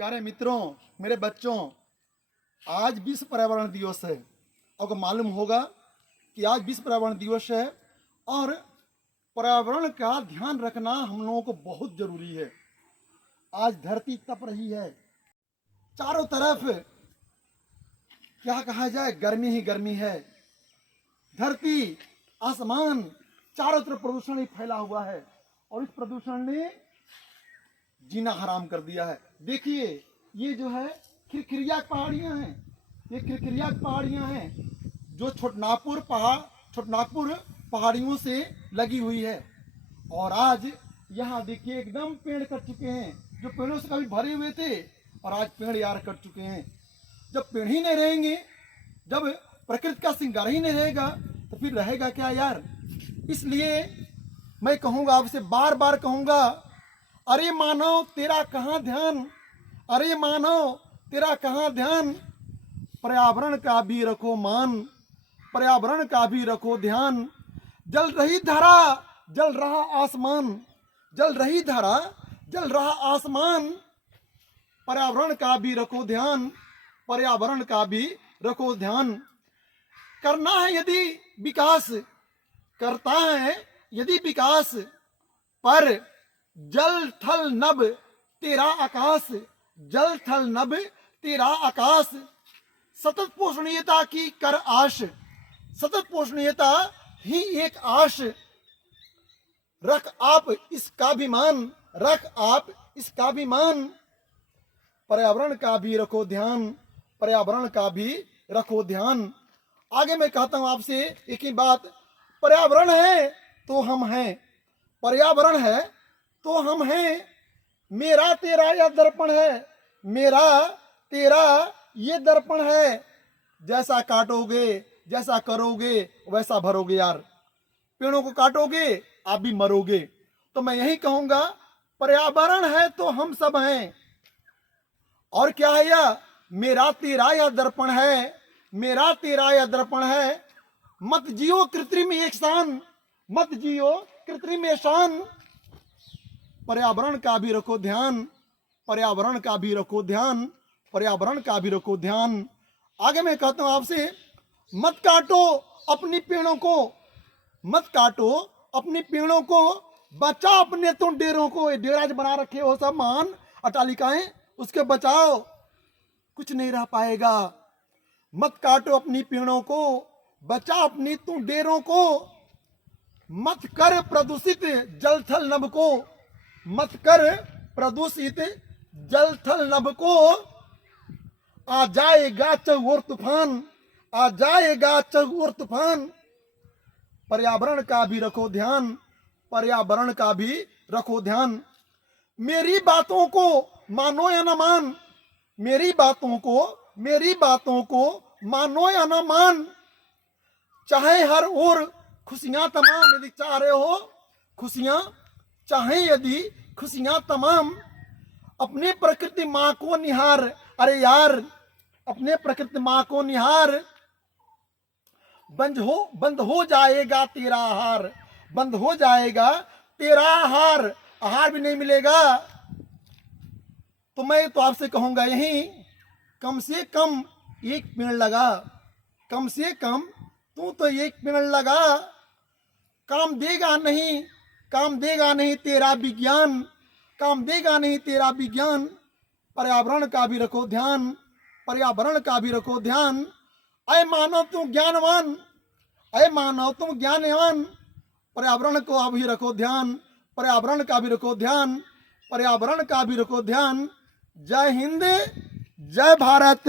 प्यारे मित्रों, मेरे बच्चों, आज विश्व पर्यावरण दिवस है। आपको मालूम होगा कि आज विश्व पर्यावरण दिवस है और पर्यावरण का ध्यान रखना हम लोगों को बहुत जरूरी है। आज धरती तप रही है, चारों तरफ क्या कहा जाए, गर्मी ही गर्मी है। धरती, आसमान, चारों तरफ प्रदूषण ही फैला हुआ है और इस प्रदूषण ने जीना हराम कर दिया है। देखिए, ये जो है खिरखिरिया पहाड़ियां हैं, ये खिरखिरिया पहाड़ियां हैं जो छोटनागपुर पहाड़ियों से लगी हुई है। और आज यहाँ देखिए एकदम पेड़ कट चुके हैं, जो पेड़ों से कभी भरे हुए थे और आज पेड़ यार कट चुके हैं। जब पेड़ ही नहीं रहेंगे, जब प्रकृति का श्रृंगार ही नहीं रहेगा, तो फिर रहेगा क्या यार। इसलिए मैं कहूँगा, आपसे बार बार कहूँगा, अरे मानव तेरा कहाँ ध्यान, अरे मानव तेरा कहाँ ध्यान। पर्यावरण का भी रखो मान, पर्यावरण का भी रखो ध्यान। जल रही धरा, जल रहा आसमान, जल रही धरा, जल रहा आसमान। पर्यावरण का भी रखो ध्यान, पर्यावरण का भी रखो ध्यान। करना है यदि विकास, करता है यदि विकास, पर जल थल नभ तेरा आकाश, जल थल नभ तेरा आकाश। सतत पोषणीयता की कर आश, सतत पोषणीयता ही एक आश। रख आप इसका भी मान, रख आप इसका भी मान। पर्यावरण का भी रखो ध्यान, पर्यावरण का भी रखो ध्यान। आगे मैं कहता हूं आपसे एक ही बात, पर्यावरण है तो हम हैं, पर्यावरण है तो हम हैं। मेरा तेरा यह दर्पण है, मेरा तेरा ये दर्पण है। जैसा काटोगे, जैसा करोगे, वैसा भरोगे यार। पेड़ों को काटोगे, आप भी मरोगे। तो मैं यही कहूंगा, पर्यावरण है तो हम सब हैं। और क्या है यह, मेरा तेरा यह दर्पण है, मेरा तेरा यह दर्पण है। मत जियो कृत्रिम एहसान, मत जियो कृत्रिम एहसान। पर्यावरण का भी रखो ध्यान, पर्यावरण का भी रखो ध्यान, पर्यावरण का भी रखो ध्यान। आगे मैं कहता हूं आपसे, मत काटो अपनी पेड़ों को, मत काटो अपनी पेड़ों को। बचाओ अपने तुम डेरों को, डेरा जो बना रखे हो सब महान अट्टालिकाएं, उसके बचाओ, कुछ नहीं रह पाएगा। मत काटो अपनी पेड़ों को, बचाओ अपनी तुम डेरों को। मत कर प्रदूषित जल थल नभ को, मत कर प्रदूषित जल थल नभ को। आ जाएगा चहुओर तूफान, आ जाएगा चहुओर तूफान। पर्यावरण का भी रखो ध्यान, पर्यावरण का भी रखो ध्यान। मेरी बातों को मानो या न मान, मेरी बातों को, मेरी बातों को मानो या न मान। चाहे हर ओर खुशियां तमाम, यदि चाह रहे हो खुशियां, चाहे यदि खुशियां तमाम। अपने प्रकृति माँ को निहार, अरे यार अपने प्रकृति माँ को निहार। बंद हो जाएगा तेरा आहार, बंद हो जाएगा तेरा आहार, आहार भी नहीं मिलेगा। तो मैं तो आपसे कहूंगा यही, कम से कम एक पेड़ लगा, कम से कम तू तो एक पेड़ लगा। काम देगा नहीं, काम देगा नहीं तेरा विज्ञान, काम देगा नहीं तेरा विज्ञान। पर्यावरण का भी रखो ध्यान, पर्यावरण का भी रखो ध्यान। अय मानव तुम ज्ञानवान, अय मानव तुम ज्ञानवान। पर्यावरण को भी रखो ध्यान, पर्यावरण का भी रखो ध्यान, पर्यावरण का भी रखो ध्यान। जय हिंद, जय भारत।